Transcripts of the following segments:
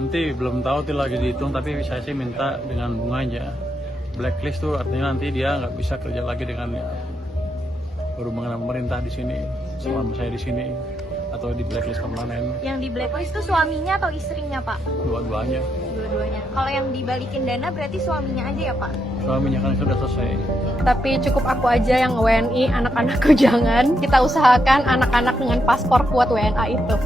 nanti belum tahu tuh lagi dihitung, tapi saya sih minta dengan bunga aja. Blacklist tuh artinya nanti dia nggak bisa kerja lagi dengan berhubungan dengan pemerintah di sini selama saya di sini, atau di blacklist permanen. Yang di blacklist tuh suaminya atau istrinya, Pak? Dua-duanya. Dua-duanya. Kalau yang dibalikin dana berarti suaminya aja ya, Pak? Suaminya kan sudah selesai. Tapi cukup aku aja yang WNI, anak-anakku jangan. Kita usahakan anak-anak dengan paspor kuat WNA itu.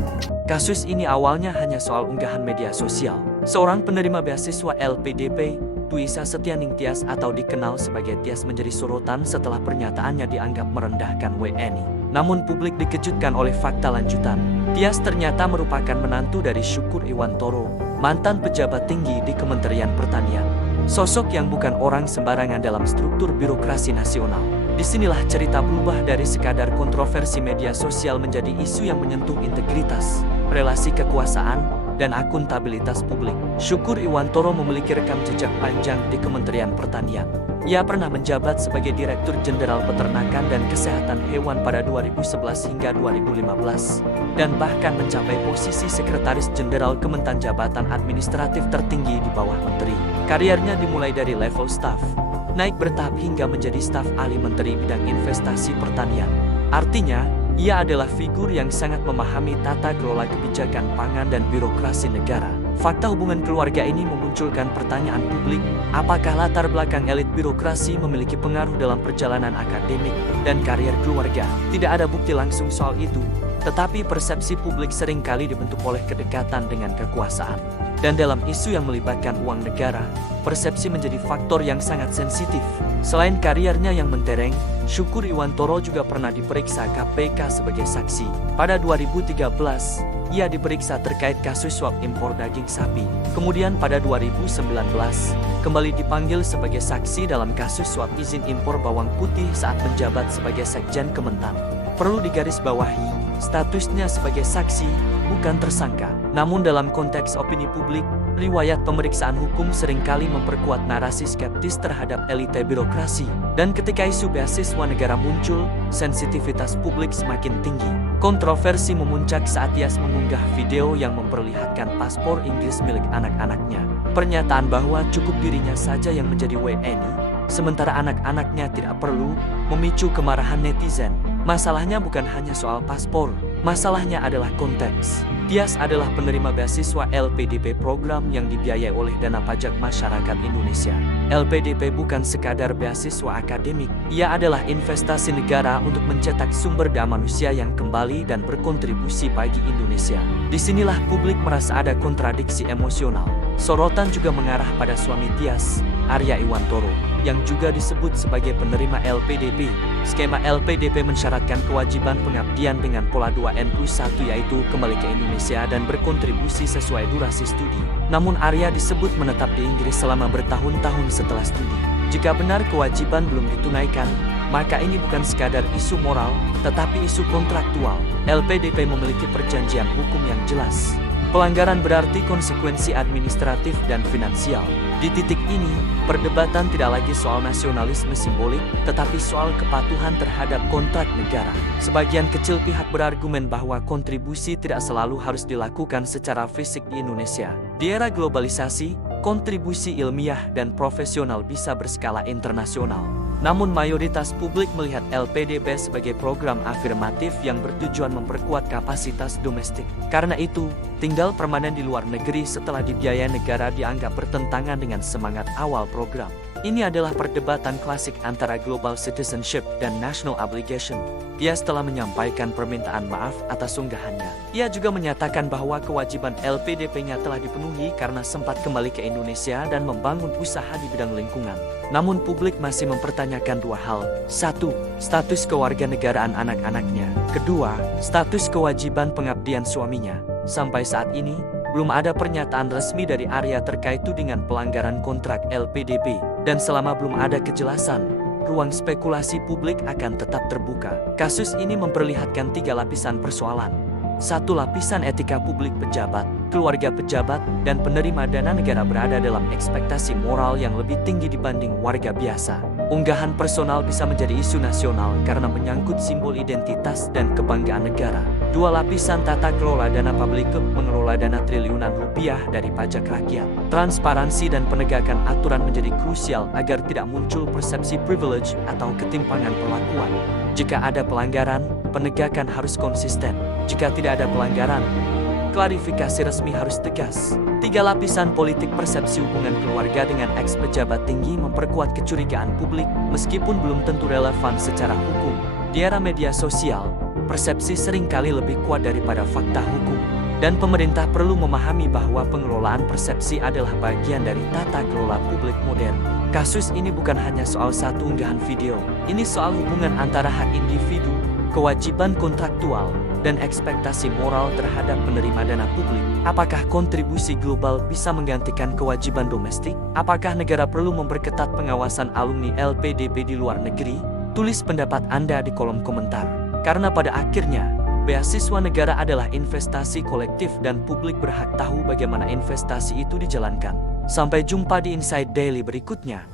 Kasus ini awalnya hanya soal unggahan media sosial. Seorang penerima beasiswa LPDP, Tuisa Setianing Tias atau dikenal sebagai Tias menjadi sorotan setelah pernyataannya dianggap merendahkan WNI. Namun publik dikejutkan oleh fakta lanjutan. Tias ternyata merupakan menantu dari Syukur Iwantoro, mantan pejabat tinggi di Kementerian Pertanian. Sosok yang bukan orang sembarangan dalam struktur birokrasi nasional. Disinilah cerita berubah dari sekadar kontroversi media sosial menjadi isu yang menyentuh integritas, relasi kekuasaan, dan akuntabilitas publik. Syukur Iwantoro memiliki rekam jejak panjang di Kementerian Pertanian. Ia pernah menjabat sebagai Direktur Jenderal Peternakan dan Kesehatan Hewan pada 2011 hingga 2015, dan bahkan mencapai posisi Sekretaris Jenderal Kementan Jabatan Administratif tertinggi di bawah Menteri. Karirnya dimulai dari level staf, naik bertahap hingga menjadi staf ahli Menteri Bidang Investasi Pertanian. Artinya, ia adalah figur yang sangat memahami tata kelola kebijakan pangan dan birokrasi negara. Fakta hubungan keluarga ini memunculkan pertanyaan publik, apakah latar belakang elit birokrasi memiliki pengaruh dalam perjalanan akademik dan karier keluarga? Tidak ada bukti langsung soal itu, tetapi persepsi publik seringkali dibentuk oleh kedekatan dengan kekuasaan. Dan dalam isu yang melibatkan uang negara, persepsi menjadi faktor yang sangat sensitif. Selain kariernya yang mentereng, Syukur Iwantoro juga pernah diperiksa KPK sebagai saksi. Pada 2013, ia diperiksa terkait kasus suap impor daging sapi. Kemudian pada 2019, kembali dipanggil sebagai saksi dalam kasus suap izin impor bawang putih saat menjabat sebagai Sekjen Kementan. Perlu digarisbawahi, statusnya sebagai saksi, bukan tersangka. Namun dalam konteks opini publik, riwayat pemeriksaan hukum seringkali memperkuat narasi skeptis terhadap elite birokrasi. Dan ketika isu beasiswa negara muncul, sensitivitas publik semakin tinggi. Kontroversi memuncak saat Tias mengunggah video yang memperlihatkan paspor Inggris milik anak-anaknya. Pernyataan bahwa cukup dirinya saja yang menjadi WNI, sementara anak-anaknya tidak perlu, memicu kemarahan netizen. Masalahnya bukan hanya soal paspor, masalahnya adalah konteks. Tias adalah penerima beasiswa LPDP program yang dibiayai oleh dana pajak masyarakat Indonesia. LPDP bukan sekadar beasiswa akademik, ia adalah investasi negara untuk mencetak sumber daya manusia yang kembali dan berkontribusi bagi Indonesia. Disinilah publik merasa ada kontradiksi emosional. Sorotan juga mengarah pada suami Tias, Arya Iwantoro, yang juga disebut sebagai penerima LPDP. Skema LPDP mensyaratkan kewajiban pengabdian dengan pola 2N+1, yaitu kembali ke Indonesia dan berkontribusi sesuai durasi studi. Namun Arya disebut menetap di Inggris selama bertahun-tahun setelah studi. Jika benar kewajiban belum ditunaikan, maka ini bukan sekadar isu moral, tetapi isu kontraktual. LPDP memiliki perjanjian hukum yang jelas. Pelanggaran berarti konsekuensi administratif dan finansial. Di titik ini, perdebatan tidak lagi soal nasionalisme simbolik, tetapi soal kepatuhan terhadap kontrak negara. Sebagian kecil pihak berargumen bahwa kontribusi tidak selalu harus dilakukan secara fisik di Indonesia. Di era globalisasi, kontribusi ilmiah dan profesional bisa berskala internasional. Namun mayoritas publik melihat LPDP sebagai program afirmatif yang bertujuan memperkuat kapasitas domestik. Karena itu, tinggal permanen di luar negeri setelah dibiayai negara dianggap bertentangan dengan semangat awal program. Ini adalah perdebatan klasik antara global citizenship dan national obligation. Tias telah menyampaikan permintaan maaf atas unggahannya. Ia juga menyatakan bahwa kewajiban LPDP-nya telah dipenuhi karena sempat kembali ke Indonesia dan membangun usaha di bidang lingkungan. Namun publik masih mempertanyakan dua hal. Satu, status kewarganegaraan anak-anaknya. Kedua, status kewajiban pengabdian suaminya. Sampai saat ini, belum ada pernyataan resmi dari Arya terkait tudingan pelanggaran kontrak LPDP. Dan selama belum ada kejelasan, ruang spekulasi publik akan tetap terbuka. Kasus ini memperlihatkan tiga lapisan persoalan. Satu, lapisan etika publik pejabat, keluarga pejabat, dan penerima dana negara berada dalam ekspektasi moral yang lebih tinggi dibanding warga biasa. Unggahan personal bisa menjadi isu nasional karena menyangkut simbol identitas dan kebanggaan negara. Dua lapisan tata kelola dana publik mengelola dana triliunan rupiah dari pajak rakyat. Transparansi dan penegakan aturan menjadi krusial agar tidak muncul persepsi privilege atau ketimpangan perlakuan. Jika ada pelanggaran, penegakan harus konsisten. Jika tidak ada pelanggaran, klarifikasi resmi harus tegas. 3 lapisan politik persepsi hubungan keluarga dengan ex-pejabat tinggi memperkuat kecurigaan publik meskipun belum tentu relevan secara hukum. Di era media sosial, persepsi seringkali lebih kuat daripada fakta hukum. Dan pemerintah perlu memahami bahwa pengelolaan persepsi adalah bagian dari tata kelola publik modern. Kasus ini bukan hanya soal satu unggahan video. Ini soal hubungan antara hak individu, kewajiban kontraktual, dan ekspektasi moral terhadap penerima dana publik. Apakah kontribusi global bisa menggantikan kewajiban domestik? Apakah negara perlu memperketat pengawasan alumni LPDP di luar negeri? Tulis pendapat Anda di kolom komentar. Karena pada akhirnya, beasiswa negara adalah investasi kolektif dan publik berhak tahu bagaimana investasi itu dijalankan. Sampai jumpa di Inside Daily berikutnya.